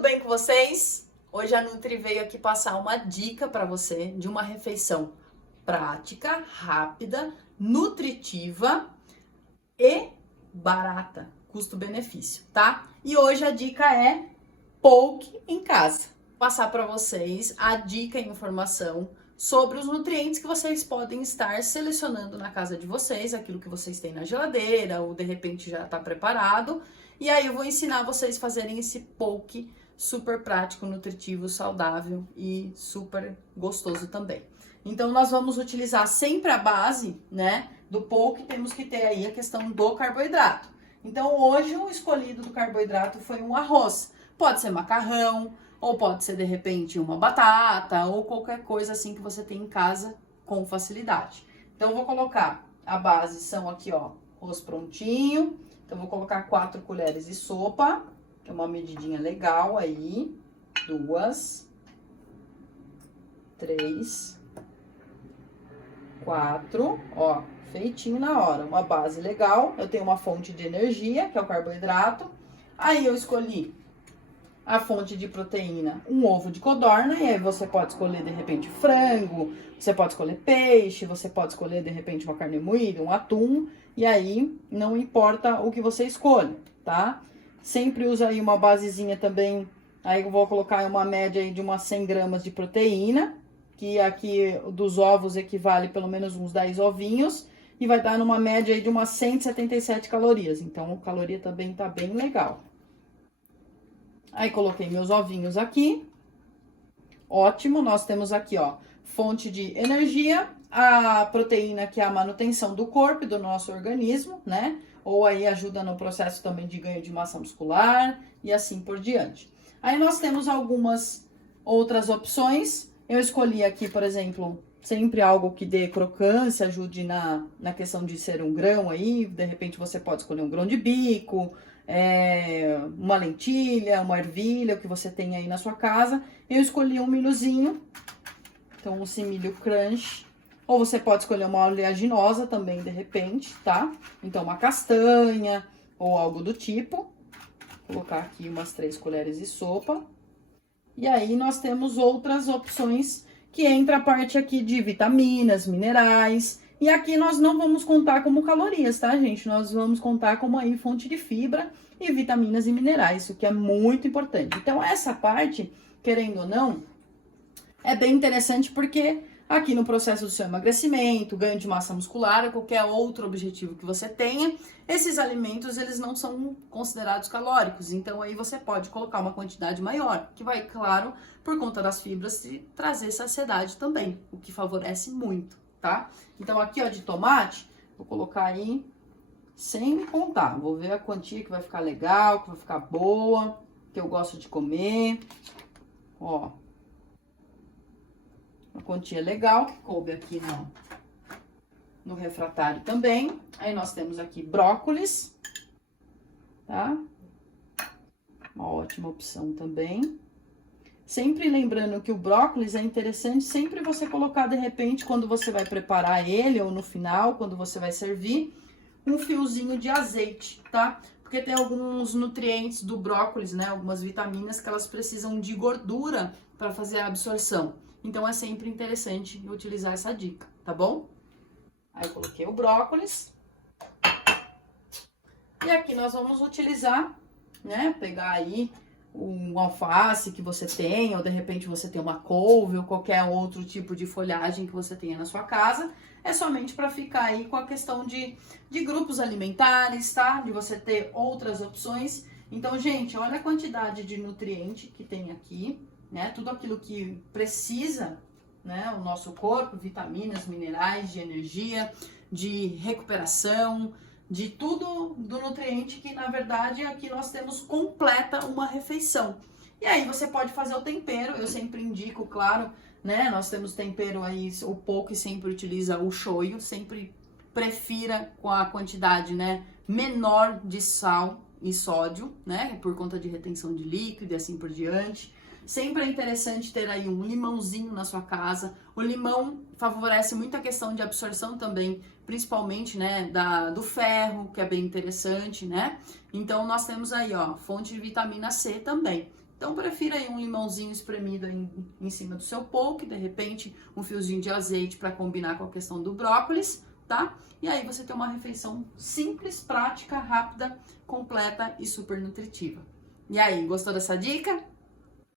tudo bem com vocês? Hoje a Nutri veio aqui passar uma dica para você de uma refeição prática, rápida, nutritiva e barata, custo-benefício, tá? E hoje a dica é poke em casa. Vou passar para vocês a dica e informação sobre os nutrientes que vocês podem estar selecionando na casa de vocês, aquilo que vocês têm na geladeira ou de repente já está preparado. E aí eu vou ensinar vocês a fazerem esse poke super prático, nutritivo, saudável e super gostoso também. Então nós vamos utilizar sempre a base, né, do poke, temos que ter aí a questão do carboidrato. Então hoje o escolhido do carboidrato foi um arroz. Pode ser macarrão, ou pode ser de repente uma batata, ou qualquer coisa assim que você tem em casa com facilidade. Então eu vou colocar a base, são aqui ó, arroz prontinho. Então vou colocar 4 colheres de sopa, que é uma medidinha legal aí. 2, 3, 4, ó, feitinho na hora. Uma base legal, eu tenho uma fonte de energia, que é o carboidrato. Aí eu escolhi a fonte de proteína, um ovo de codorna, e aí você pode escolher de repente frango, você pode escolher peixe, você pode escolher de repente uma carne moída, um atum, e aí não importa o que você escolha, tá? Sempre usa aí uma basezinha também, aí eu vou colocar uma média aí de umas 100 gramas de proteína, que aqui dos ovos equivale pelo menos uns 10 ovinhos, e vai dar numa média aí de umas 177 calorias, então a caloria também tá bem legal. Aí coloquei meus ovinhos aqui, ótimo, nós temos aqui ó, fonte de energia, a proteína que é a manutenção do corpo e do nosso organismo, né? Ou aí ajuda no processo também de ganho de massa muscular e assim por diante. Aí nós temos algumas outras opções, eu escolhi aqui, por exemplo, sempre algo que dê crocância, ajude na questão de ser um grão aí, de repente você pode escolher um grão de bico, uma lentilha, uma ervilha, o que você tem aí na sua casa. Eu escolhi um milhozinho, então esse milho crunch, ou você pode escolher uma oleaginosa também, de repente, tá? Então uma castanha, ou algo do tipo. Vou colocar aqui umas 3 colheres de sopa. E aí nós temos outras opções, que entra a parte aqui de vitaminas, minerais. E aqui nós não vamos contar como calorias, tá, gente? Nós vamos contar como aí fonte de fibra e vitaminas e minerais, isso que é muito importante. Então, essa parte, querendo ou não, é bem interessante porque aqui no processo do seu emagrecimento, ganho de massa muscular, ou qualquer outro objetivo que você tenha, esses alimentos, eles não são considerados calóricos. Então, aí você pode colocar uma quantidade maior, que vai, claro, por conta das fibras, trazer saciedade também, o que favorece muito. Tá? Então, aqui, ó, de tomate, vou colocar aí sem contar. Vou ver a quantia que vai ficar legal, que vai ficar boa, que eu gosto de comer. Ó, uma quantia legal, que coube aqui no refratário também. Aí, nós temos aqui brócolis, tá? Uma ótima opção também. Sempre lembrando que o brócolis é interessante sempre você colocar, de repente, quando você vai preparar ele, ou no final, quando você vai servir, um fiozinho de azeite, tá? Porque tem alguns nutrientes do brócolis, né? Algumas vitaminas que elas precisam de gordura para fazer a absorção. Então, é sempre interessante utilizar essa dica, tá bom? Aí, eu coloquei o brócolis. E aqui nós vamos utilizar, né? Pegar aí um alface que você tem, ou de repente você tem uma couve, ou qualquer outro tipo de folhagem que você tenha na sua casa, é somente para ficar aí com a questão de grupos alimentares, tá? De você ter outras opções. Então, gente, olha a quantidade de nutriente que tem aqui, né? Tudo aquilo que precisa, né? O nosso corpo, vitaminas, minerais, de energia, de recuperação, de tudo do nutriente que, na verdade, aqui nós temos completa uma refeição. E aí você pode fazer o tempero, eu sempre indico, claro, né? Nós temos tempero aí, o poke sempre utiliza o shoyu, sempre prefira com a quantidade, né, menor de sal e sódio, né? Por conta de retenção de líquido e assim por diante. Sempre é interessante ter aí um limãozinho na sua casa. O limão favorece muito a questão de absorção também, principalmente, né, do ferro, que é bem interessante, né? Então, nós temos aí, ó, fonte de vitamina C também. Então, prefira aí um limãozinho espremido em cima do seu poke, de repente um fiozinho de azeite para combinar com a questão do brócolis, tá? E aí você tem uma refeição simples, prática, rápida, completa e super nutritiva. E aí, gostou dessa dica?